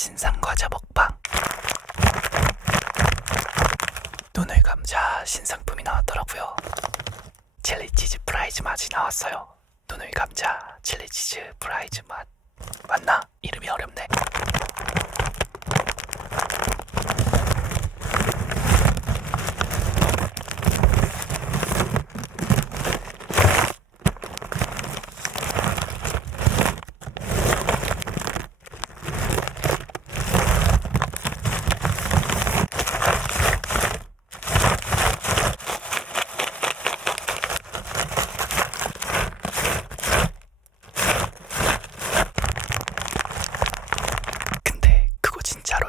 신상과자 먹방. 눈을 감자 신상품이 나왔더라고요. 젤리치즈 프라이즈 맛이 나왔어요. 눈을 감자 젤리치즈 프라이즈 맛. 맞나? 이름이 어렵네.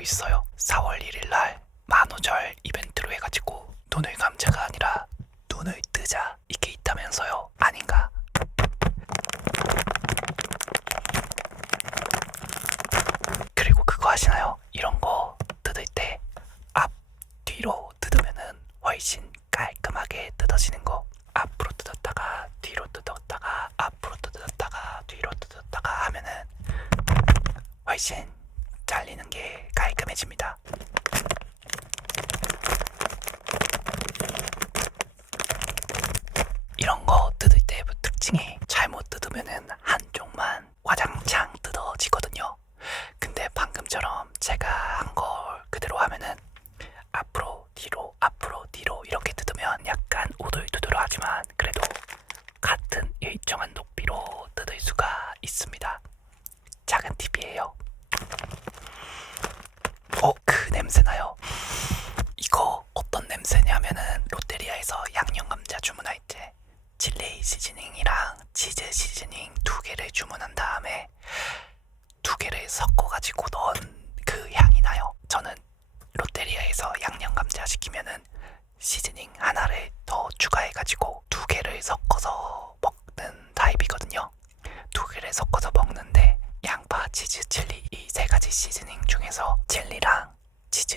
있어요. 4월 1일 날 만우절 이벤트로 해가지고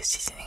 谢谢。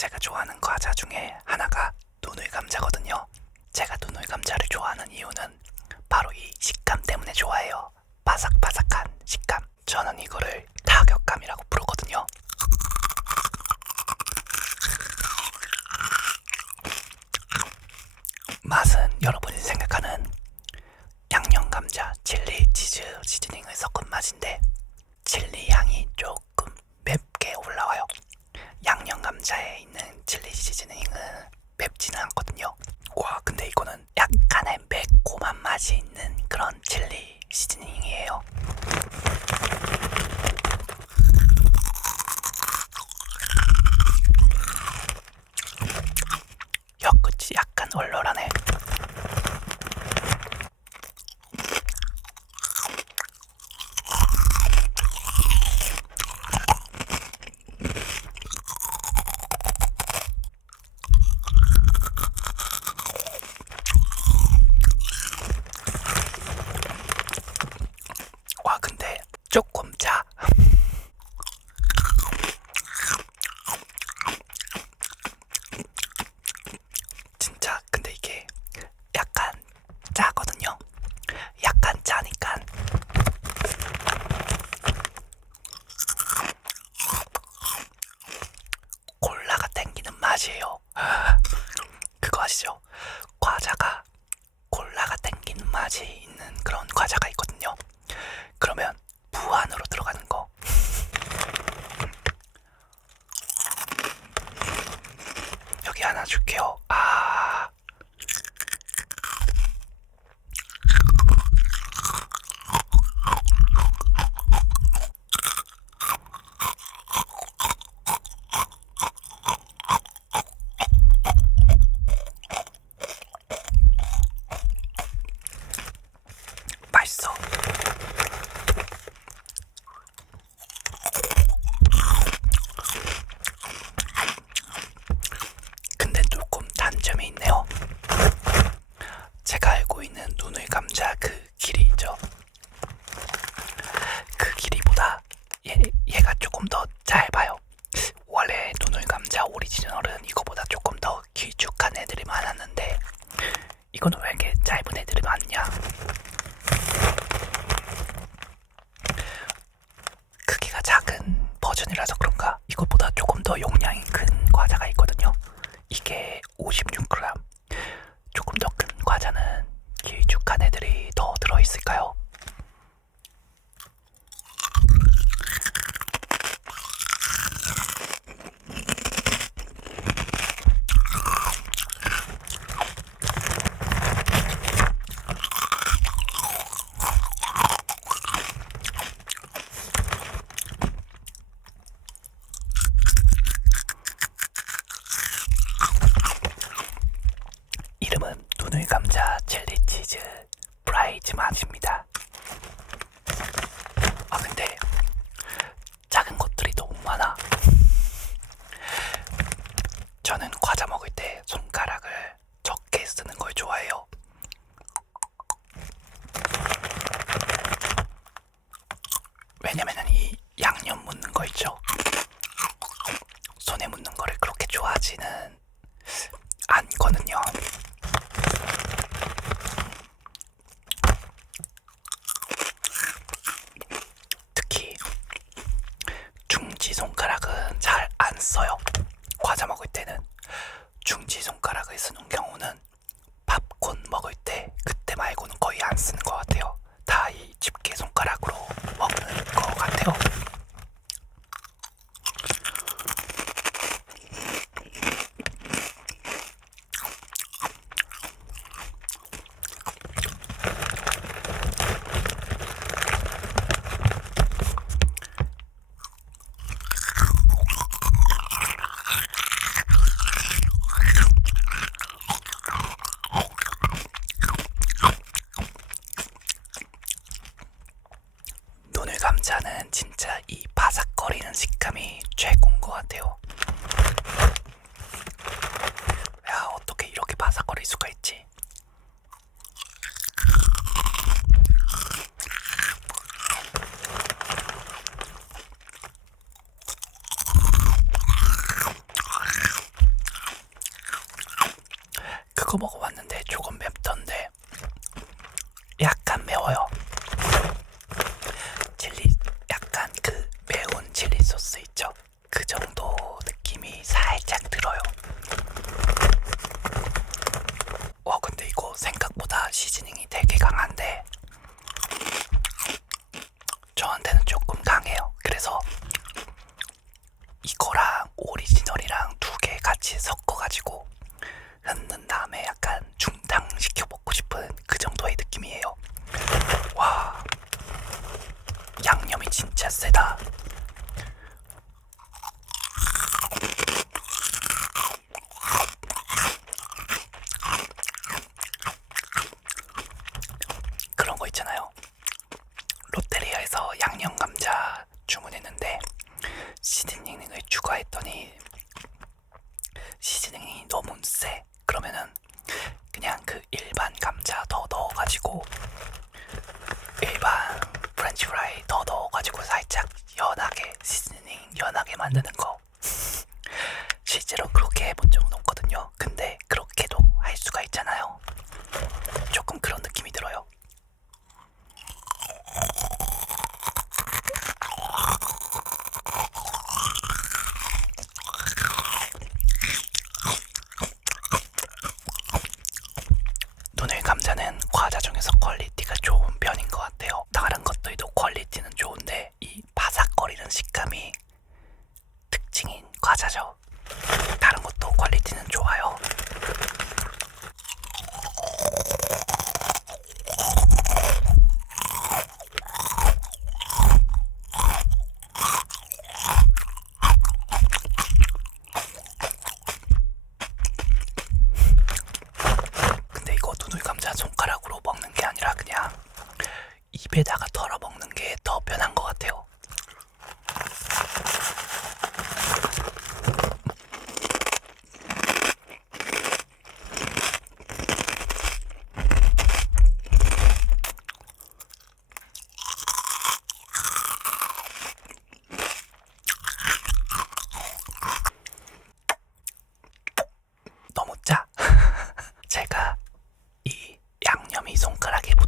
제가 좋아하는 과자 중에 하나가 눈을 감자거든요. 제가 눈을 감자를 좋아하는 이유는 바로 이 식감 때문에 좋아해요. 바삭바삭한 식감. 저는 이걸 解忧。 생각.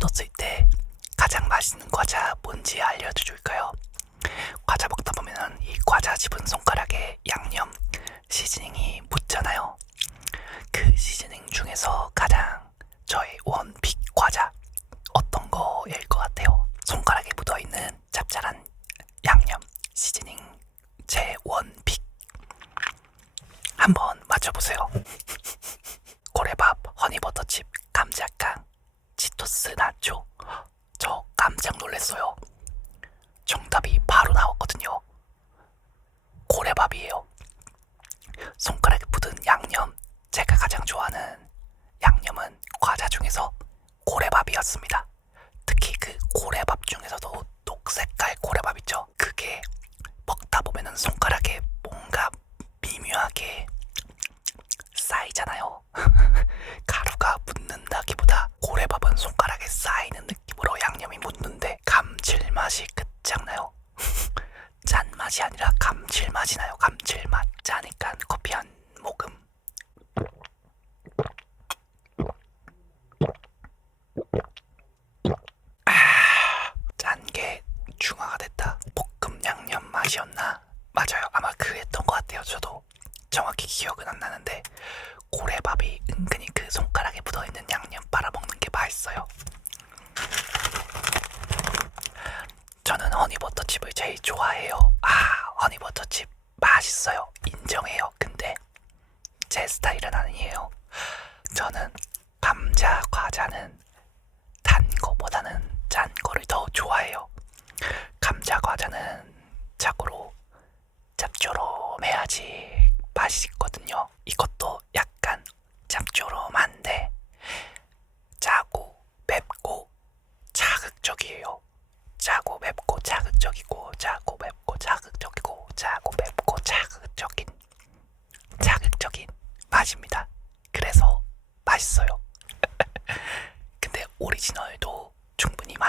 얻었을 때 가장 맛있는 과자 뭔지 알려드릴까요? 과자 먹다 보면 이 과자 집은 손가락에 양념, 시즈닝이 묻잖아요. 그 시즈닝 중에서 가장 저의 원픽 같습니다. 특히 그 고래밥 중에서도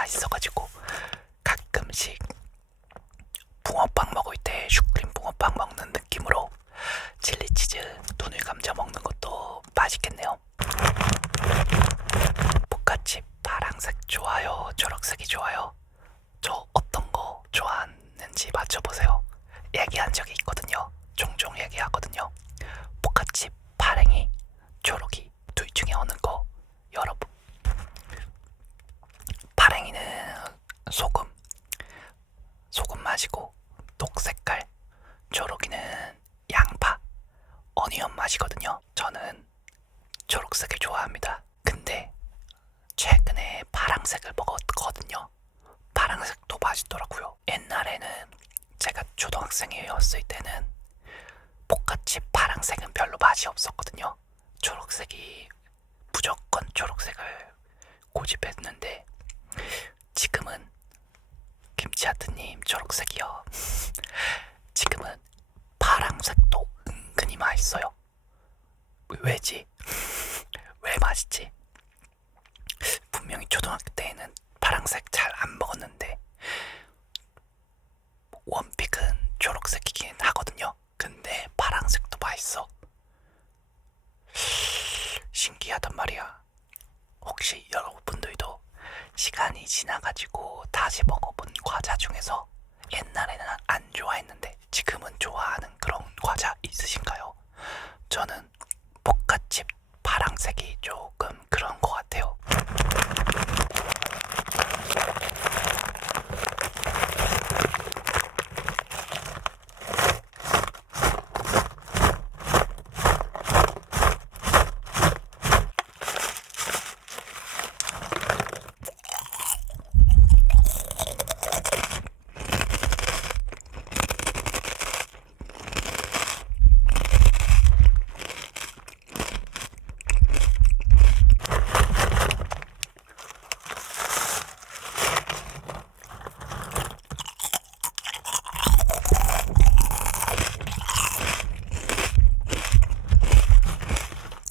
맛있어가지고 가끔씩 붕어빵 먹을 때 슈크림 붕어빵 먹는 느낌으로 칠리치즈 눈을 감자 먹는 것도 맛있겠네요. 볶아칩 파랑색 좋아요, 초록색이 좋아요. 저 어떤 거 좋아하는지 맞춰보세요. 얘기한 적이 있거든요. 종종 얘기하거든요. 볶아칩, 파랭이, 초록이 둘 중에 어느 거 여러분. 파랭이는 소금, 소금 맛이고 녹색깔, 초록이는 양파, 어니언 맛이거든요. 저는 초록색을 좋아합니다. 근데 최근에 먹었거든요. 파랑색도 맛있더라고요. 옛날에는 제가 초등학생이었을 때는 볶아칩 파랑색은 별로 맛이 없었거든요. 초록색이 무조건 초록색을 고집했는데 지금은 김치하트님 초록색이요. 지금은 파랑색도 은근히 맛있어요. 왜지? 왜 맛있지? 분명히 초등학교 때에는 파랑색 잘 안 먹었는데 원픽은 초록색이긴 하거든요. 근데 파랑색도 맛있어. 신기하단 말이야. 혹시 여러분들도 시간이 지나가지고 다시 먹어본 과자 중에서 옛날에는 안 좋아했는데 지금은 좋아하는 그런 과자 있으신가요? 저는 볶아칩 파랑색이 조금 그런 것 같아요.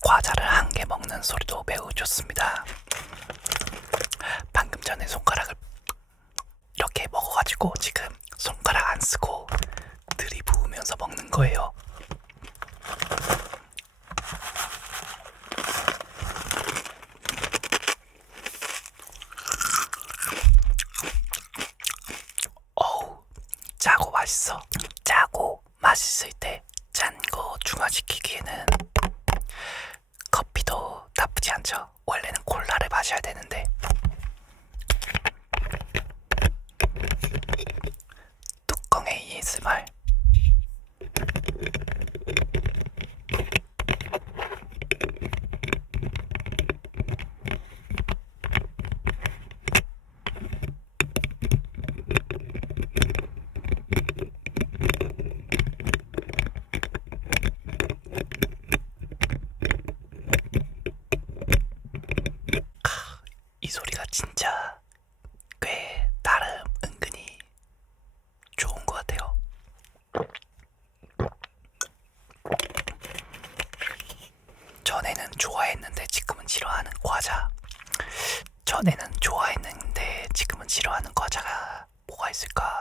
과자를 한 개 먹는 소리도 매우 좋습니다.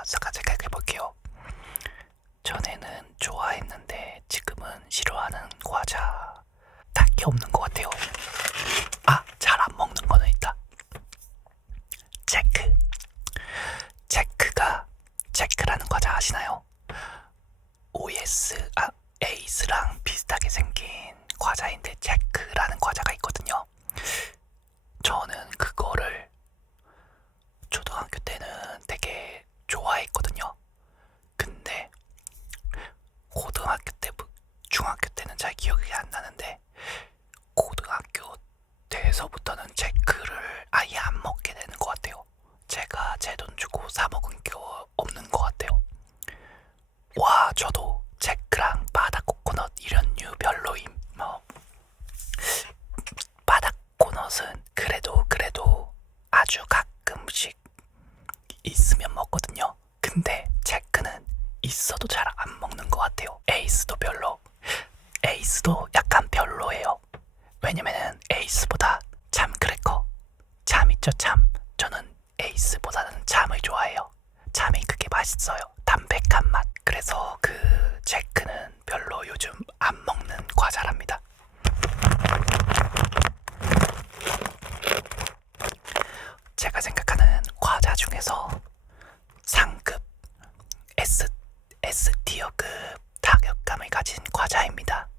제가 잠깐 생각해 볼게요. 전에는 좋아했는데 지금은 싫어하는 과자 딱히 없는 것 같아요. 아, 잘 안 먹는 거는 있다. 체크. 체크가 체크라는 과자 아시나요? OS, 아, 에이스랑 비슷하게 생긴 과자인데 체크. ちょ。 미디어급 그 타격감을 가진 과자입니다.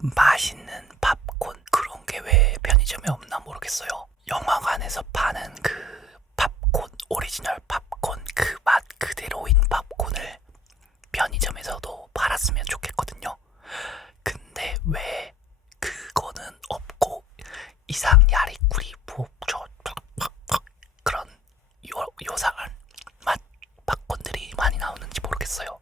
맛있는 팝콘 그런 게 왜 편의점에 없나 모르겠어요. 영화관에서 파는 그 팝콘 오리지널 팝콘 그 맛 그대로인 팝콘을 편의점에서도 팔았으면 좋겠거든요. 근데 왜 그거는 없고 이상 야리꾸리 부저 그런 요, 요상한 맛 팝콘들이 많이 나오는지 모르겠어요.